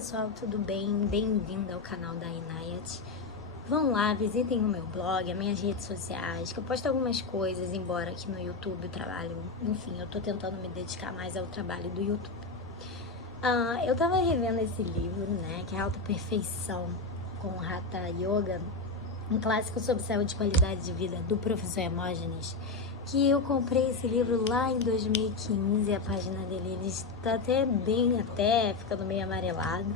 pessoal, tudo bem? Bem-vindo ao canal da Inayat. Vão lá, visitem o meu blog, as minhas redes sociais, que eu posto algumas coisas, embora aqui no YouTube eu trabalho, enfim, eu tô tentando me dedicar mais ao trabalho do YouTube. Eu tava revendo esse livro, né, que é Alta Perfeição com Hatha Yoga, um clássico sobre saúde e qualidade de vida do professor Hermógenes, que eu comprei esse livro lá em 2015, a página dele ele está até ficando meio amarelado.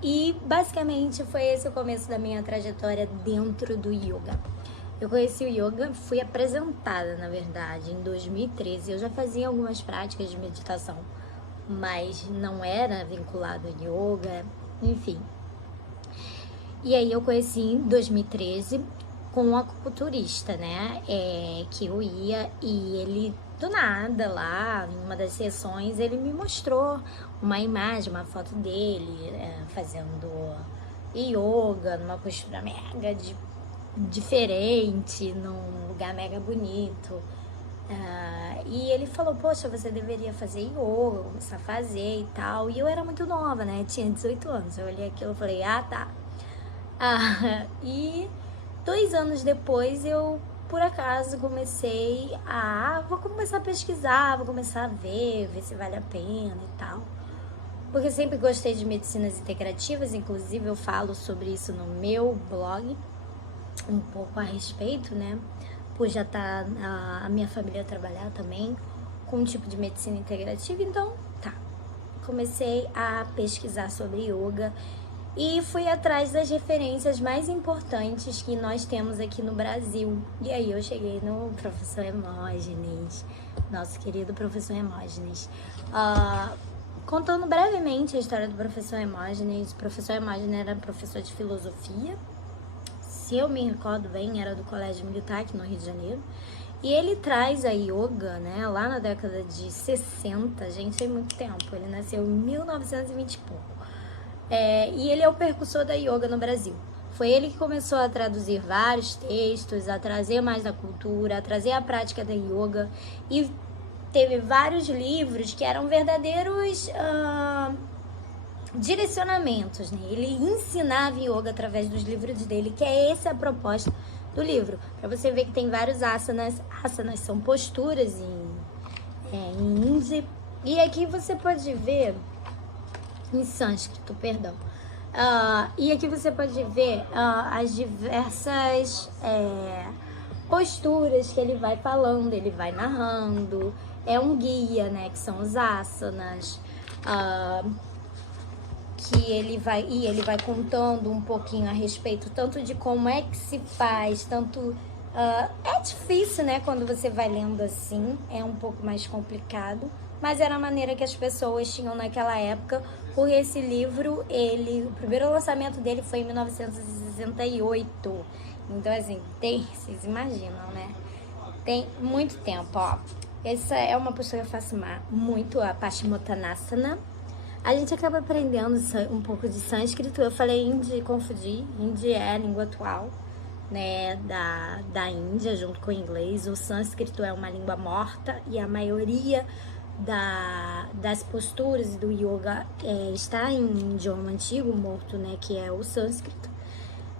E basicamente foi esse o começo da minha trajetória dentro do yoga. Eu conheci o yoga, fui apresentada, na verdade, em 2013. Eu já fazia algumas práticas de meditação, mas não era vinculado ao yoga, enfim. E aí eu conheci em 2013 com um acupunturista, né, que eu ia e ele, do nada, lá, em uma das sessões, ele me mostrou uma imagem, uma foto dele fazendo yoga, numa postura mega diferente, num lugar mega bonito. E ele falou, poxa, você deveria fazer yoga, começar a fazer e tal. E eu era muito nova, né, tinha 18 anos. Eu olhei aquilo e falei, tá. E 2 anos depois eu, por acaso, comecei vou começar a pesquisar, vou começar a ver se vale a pena e tal. Porque eu sempre gostei de medicinas integrativas, inclusive eu falo sobre isso no meu blog, um pouco a respeito, né? Por já estar a minha família trabalhar também com um tipo de medicina integrativa, então comecei a pesquisar sobre yoga e fui atrás das referências mais importantes que nós temos aqui no Brasil. E aí eu cheguei no professor Hermógenes, nosso querido professor Hermógenes. Contando brevemente a história do professor Hermógenes. O professor Hermógenes era professor de filosofia, se eu me recordo bem, era do Colégio Militar aqui no Rio de Janeiro. E ele traz a yoga, né, lá na década de 60, gente, tem muito tempo. Ele nasceu em 1920 e pouco. E ele é o percussor da yoga no Brasil. Foi ele que começou a traduzir vários textos, a trazer mais da cultura, a trazer a prática da yoga. E teve vários livros que eram verdadeiros direcionamentos, né? Ele ensinava yoga através dos livros dele, que é essa a proposta do livro. Para você ver que tem vários asanas. Asanas são posturas em hindi. E aqui você pode ver em sânscrito, perdão. E aqui você pode ver as diversas posturas que ele vai falando, ele vai narrando. É um guia, né, que são os asanas, que ele vai contando um pouquinho a respeito tanto de como é que se faz, tanto é difícil, né, quando você vai lendo assim, é um pouco mais complicado, mas era a maneira que as pessoas tinham naquela época, porque esse livro, o primeiro lançamento dele foi em 1968, então assim, vocês imaginam, né, tem muito tempo, ó. Essa é uma postura que eu faço muito, a Paschimottanasana. A gente acaba aprendendo um pouco de sânscrito. Eu falei hindi, confundi. Hindi é a língua atual, né, da Índia, junto com o inglês. O sânscrito é uma língua morta e a maioria das posturas do yoga está em um idioma antigo, morto, né, que é o sânscrito.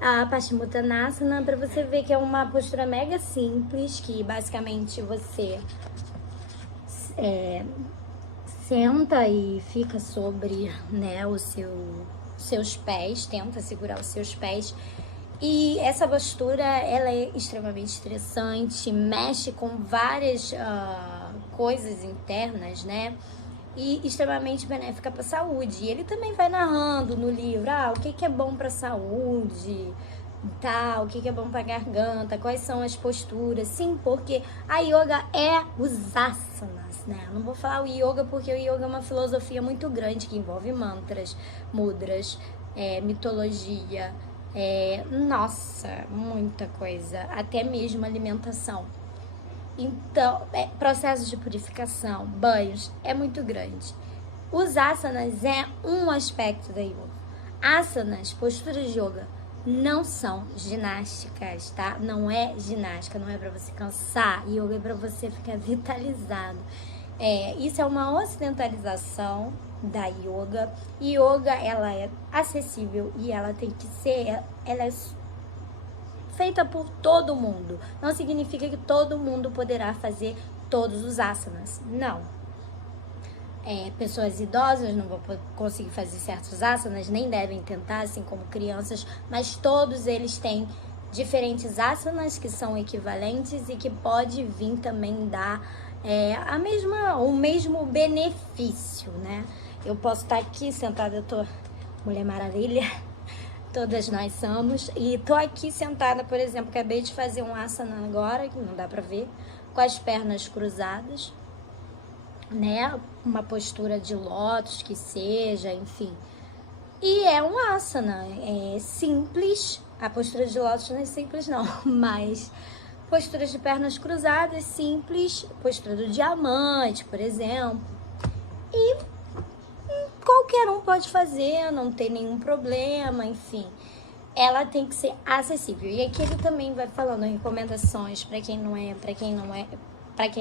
A Paschimottanasana, para você ver que é uma postura mega simples, que basicamente você senta e fica sobre, né, seus pés, tenta segurar os seus pés. E essa postura, ela é extremamente estressante, mexe com várias coisas internas, né? E extremamente benéfica para a saúde. E ele também vai narrando no livro, o que é bom para a saúde, o que é bom para a garganta, quais são as posturas. Sim, porque a yoga é os asanas, né? Não vou falar o yoga porque o yoga é uma filosofia muito grande que envolve mantras, mudras, mitologia, nossa, muita coisa, até mesmo alimentação. Então, processos de purificação, banhos, é muito grande. Os asanas é um aspecto da yoga. Asanas, posturas de yoga, não são ginásticas, tá? Não é ginástica, não é pra você cansar. Yoga é pra você ficar vitalizado. Isso é uma ocidentalização da yoga. Yoga, ela é acessível e ela tem que ser, ela é feita por todo mundo. Não significa que todo mundo poderá fazer todos os asanas. Não. Pessoas idosas não vão conseguir fazer certos asanas, nem devem tentar, assim como crianças, mas todos eles têm diferentes asanas que são equivalentes e que pode vir também dar o mesmo benefício, né? Eu posso estar aqui sentada, eu tô Mulher Maravilha, todas nós somos, e tô aqui sentada, por exemplo, acabei de fazer um asana agora, que não dá pra ver, com as pernas cruzadas, né? Uma postura de lótus que seja, enfim. E é um asana, é simples, a postura de lótus não é simples não, mas posturas de pernas cruzadas, simples, postura do diamante, por exemplo. E qualquer um pode fazer, não tem nenhum problema, enfim. Ela tem que ser acessível. E aqui ele também vai falando recomendações para quem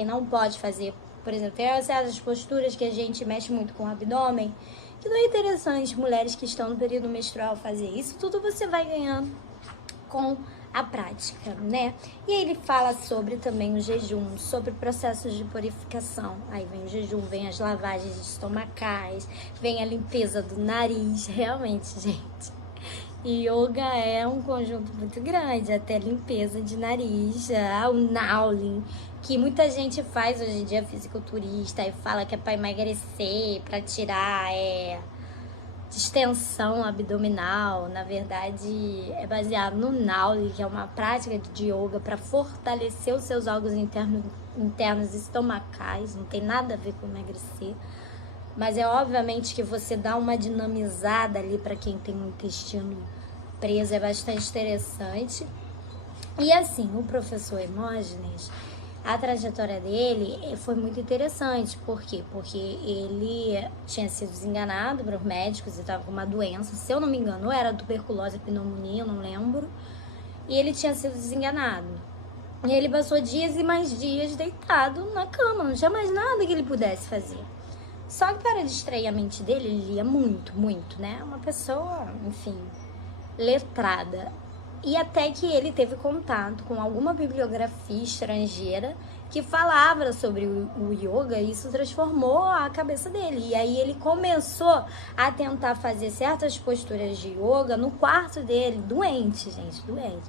não pode fazer. Por exemplo, tem certas posturas que a gente mexe muito com o abdômen, que não é interessante mulheres que estão no período menstrual fazer. Isso tudo você vai ganhando com a prática, né? E aí ele fala sobre também o jejum, sobre processos de purificação. Aí vem o jejum, vem as lavagens estomacais, vem a limpeza do nariz. Realmente, gente, yoga é um conjunto muito grande, até limpeza de nariz, o Naulin, que muita gente faz hoje em dia, fisiculturista, e fala que é para emagrecer, para tirar distensão abdominal. Na verdade, é baseado no Nauli, que é uma prática de yoga para fortalecer os seus órgãos internos estomacais, não tem nada a ver com emagrecer. Mas é obviamente que você dá uma dinamizada ali para quem tem um intestino preso, é bastante interessante. E assim, o professor Hermógenes, a trajetória dele foi muito interessante. Por quê? Porque ele tinha sido desenganado pelos médicos e estava com uma doença, se eu não me engano, ou era tuberculose, pneumonia, eu não lembro. E ele tinha sido desenganado. E ele passou dias e mais dias deitado na cama, não tinha mais nada que ele pudesse fazer. Só que para distrair a mente dele, ele lia muito, muito, né? Uma pessoa, enfim, letrada. E até que ele teve contato com alguma bibliografia estrangeira que falava sobre o yoga, e isso transformou a cabeça dele. E aí ele começou a tentar fazer certas posturas de yoga no quarto dele, doente, gente, doente.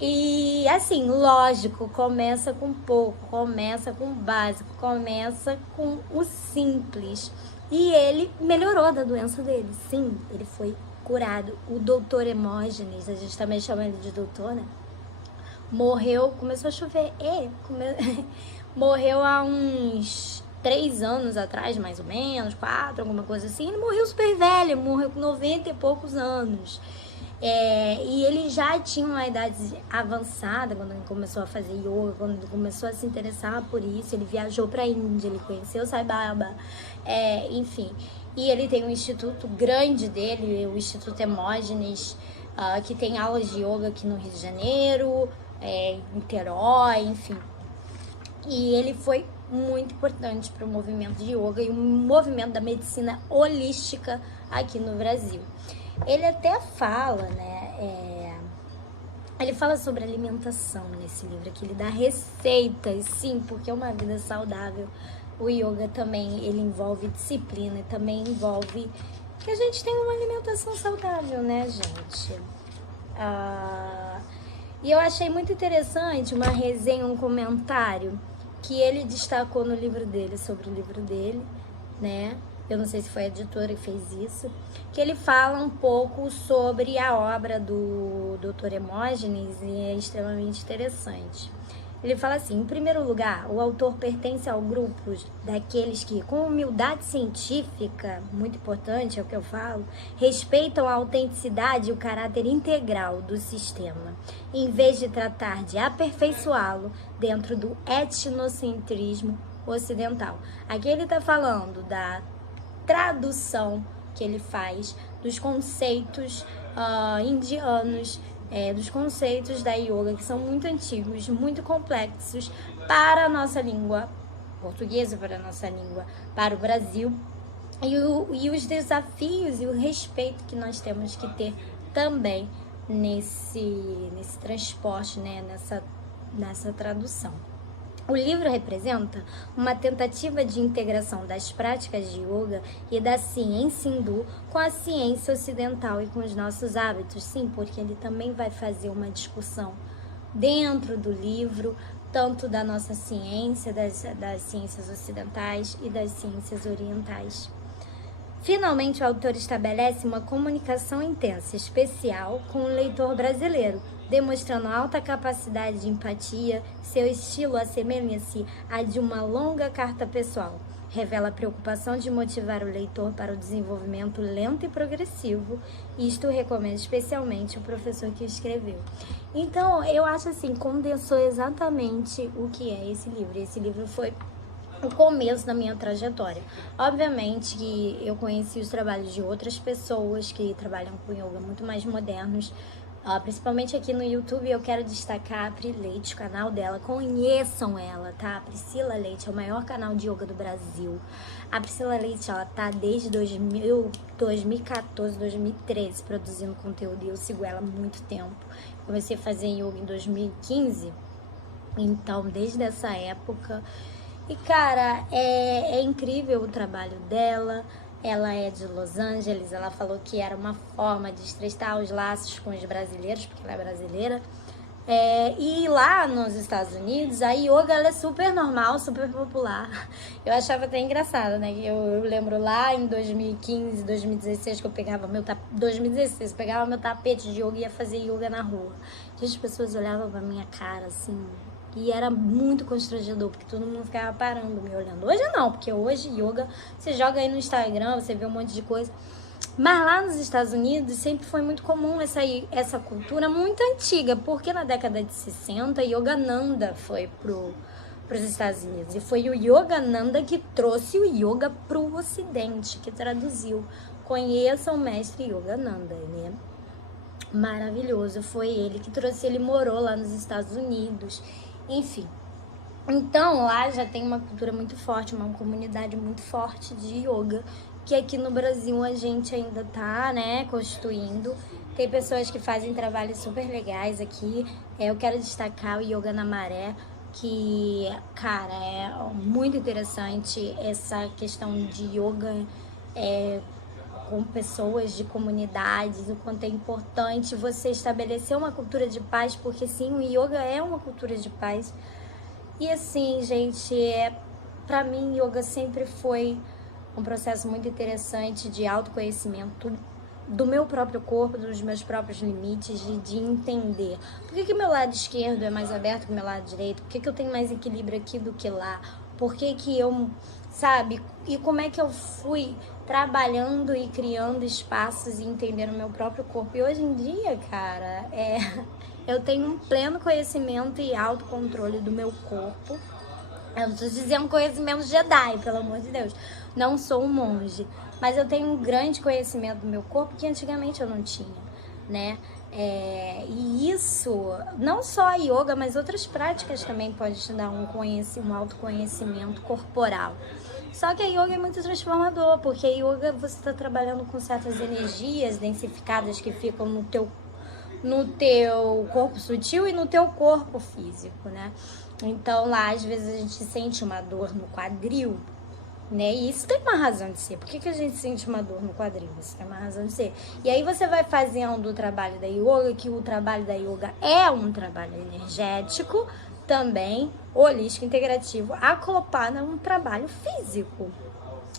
E assim, lógico, começa com pouco, começa com o básico, começa com o simples. E ele melhorou da doença dele, sim, ele foi curado. O doutor Hermógenes, a gente também chama ele de doutor, né? Morreu, começou a chover, morreu há uns 3 anos atrás, mais ou menos, 4, alguma coisa assim. Ele morreu super velho, morreu com 90 e poucos anos. E ele já tinha uma idade avançada quando ele começou a fazer yoga, quando ele começou a se interessar por isso. Ele viajou para a Índia, ele conheceu Sai Baba, enfim. E ele tem um instituto grande dele, o Instituto Hermógenes, que tem aulas de yoga aqui no Rio de Janeiro, em Niterói, enfim. E ele foi muito importante para o movimento de yoga e o movimento da medicina holística aqui no Brasil. Ele até fala, né, ele fala sobre alimentação nesse livro aqui, ele dá receitas, sim, porque é uma vida saudável. O yoga também, ele envolve disciplina e também envolve que a gente tenha uma alimentação saudável, né, gente? E eu achei muito interessante uma resenha, um comentário que ele destacou no livro dele, sobre o livro dele, né? Eu não sei se foi a editora que fez isso, que ele fala um pouco sobre a obra do Dr. Hermógenes e é extremamente interessante. Ele fala assim: em primeiro lugar, o autor pertence ao grupo daqueles que, com humildade científica, muito importante, é o que eu falo, respeitam a autenticidade e o caráter integral do sistema, em vez de tratar de aperfeiçoá-lo dentro do etnocentrismo ocidental. Aqui ele está falando da tradução que ele faz dos conceitos indianos, dos conceitos da yoga, que são muito antigos, muito complexos, para a nossa língua portuguesa, para a nossa língua, para o Brasil. E os desafios e o respeito que nós temos que ter também nesse transporte, né? nessa tradução. O livro representa uma tentativa de integração das práticas de yoga e da ciência hindu com a ciência ocidental e com os nossos hábitos. Sim, porque ele também vai fazer uma discussão dentro do livro, tanto da nossa ciência, das ciências ocidentais e das ciências orientais. Finalmente, o autor estabelece uma comunicação intensa, especial, com o leitor brasileiro, demonstrando alta capacidade de empatia. Seu estilo assemelha-se a de uma longa carta pessoal. Revela a preocupação de motivar o leitor para o desenvolvimento lento e progressivo. Isto recomendo especialmente o professor que o escreveu. Então, eu acho assim, condensou exatamente o que é esse livro. Esse livro foi o começo da minha trajetória. Obviamente que eu conheci os trabalhos de outras pessoas que trabalham com yoga muito mais modernos, principalmente aqui no YouTube. Eu quero destacar a Pri Leite, o canal dela. Conheçam ela, tá? A Priscila Leite é o maior canal de yoga do Brasil. A Priscila Leite, ela tá desde 2014, 2013 produzindo conteúdo, e eu sigo ela há muito tempo. Comecei a fazer yoga em 2015, então desde essa época. E, cara, é incrível o trabalho dela. Ela é de Los Angeles. Ela falou que era uma forma de estreitar os laços com os brasileiros, porque ela é brasileira. E lá nos Estados Unidos, a yoga ela é super normal, super popular. Eu achava até engraçado, né? Eu lembro lá em 2015, 2016, que eu pegava 2016, eu pegava meu tapete de yoga e ia fazer yoga na rua. E as pessoas olhavam pra minha cara, assim... E era muito constrangedor, porque todo mundo ficava parando, me olhando. Hoje não, porque hoje yoga, você joga aí no Instagram, você vê um monte de coisa. Mas lá nos Estados Unidos sempre foi muito comum essa cultura muito antiga, porque na década de 60, Yogananda foi pros Estados Unidos. E foi o Yogananda que trouxe o yoga pro Ocidente, que traduziu. Conheça o mestre Yogananda, né? Maravilhoso, foi ele que trouxe, ele morou lá nos Estados Unidos. Enfim, então lá já tem uma cultura muito forte, uma comunidade muito forte de yoga, que aqui no Brasil a gente ainda tá, né, constituindo. Tem pessoas que fazem trabalhos super legais aqui. Eu quero destacar o Yoga na Maré, que, cara, é muito interessante essa questão de yoga com pessoas de comunidades, o quanto é importante você estabelecer uma cultura de paz, porque sim, o yoga é uma cultura de paz. E assim, gente, pra mim, yoga sempre foi um processo muito interessante de autoconhecimento do meu próprio corpo, dos meus próprios limites, de entender por que meu lado esquerdo é mais aberto que o meu lado direito, por que eu tenho mais equilíbrio aqui do que lá, por que eu, sabe, e como é que eu fui trabalhando e criando espaços e entendendo o meu próprio corpo. E hoje em dia, cara, eu tenho um pleno conhecimento e autocontrole do meu corpo. Eu não estou dizendo conhecimento Jedi, pelo amor de Deus. Não sou um monge. Mas eu tenho um grande conhecimento do meu corpo que antigamente eu não tinha, né? E isso, não só a yoga, mas outras práticas também podem te dar um autoconhecimento corporal. Só que a yoga é muito transformador, porque a yoga você está trabalhando com certas energias densificadas que ficam no teu corpo sutil e no teu corpo físico, né? Então lá às vezes a gente sente uma dor no quadril, né? E isso tem uma razão de ser. Por que a gente sente uma dor no quadril? Isso tem uma razão de ser. E aí você vai fazendo o trabalho da yoga, que o trabalho da yoga é um trabalho energético, também holístico, integrativo, acoplado a um trabalho físico.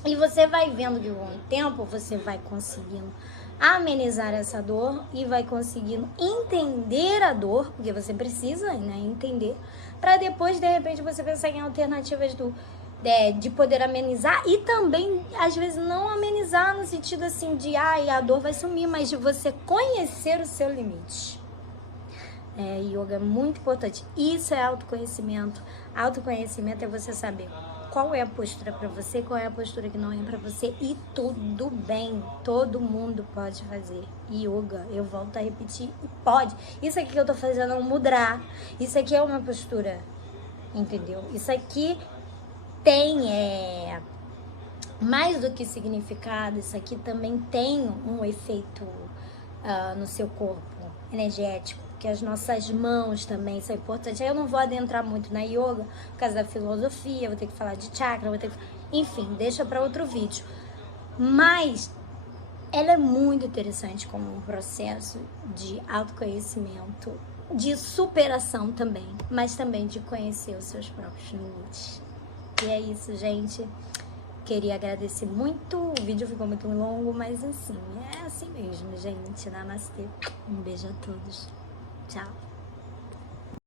E você vai vendo que com o tempo você vai conseguindo amenizar essa dor e vai conseguindo entender a dor, porque você precisa, né, entender, para depois, de repente, você pensar em alternativas de poder amenizar e também, às vezes, não amenizar no sentido assim de, a dor vai sumir, mas de você conhecer o seu limite. Yoga é muito importante. Isso é autoconhecimento. Autoconhecimento é você saber qual é a postura para você, qual é a postura que não é para você, e tudo bem. Todo mundo pode fazer yoga. Eu volto a repetir, e pode. Isso aqui que eu tô fazendo é um mudra. Isso aqui é uma postura, entendeu? Isso aqui tem mais do que significado, isso aqui também tem um efeito no seu corpo energético, que as nossas mãos também são importantes. Aí eu não vou adentrar muito na yoga por causa da filosofia, vou ter que falar de chakra, enfim, deixa para outro vídeo. Mas ela é muito interessante como um processo de autoconhecimento, de superação também, mas também de conhecer os seus próprios limites. E é isso, gente. Queria agradecer muito. O vídeo ficou muito longo, mas assim, é assim mesmo, gente. Namastê. Um beijo a todos. Tchau.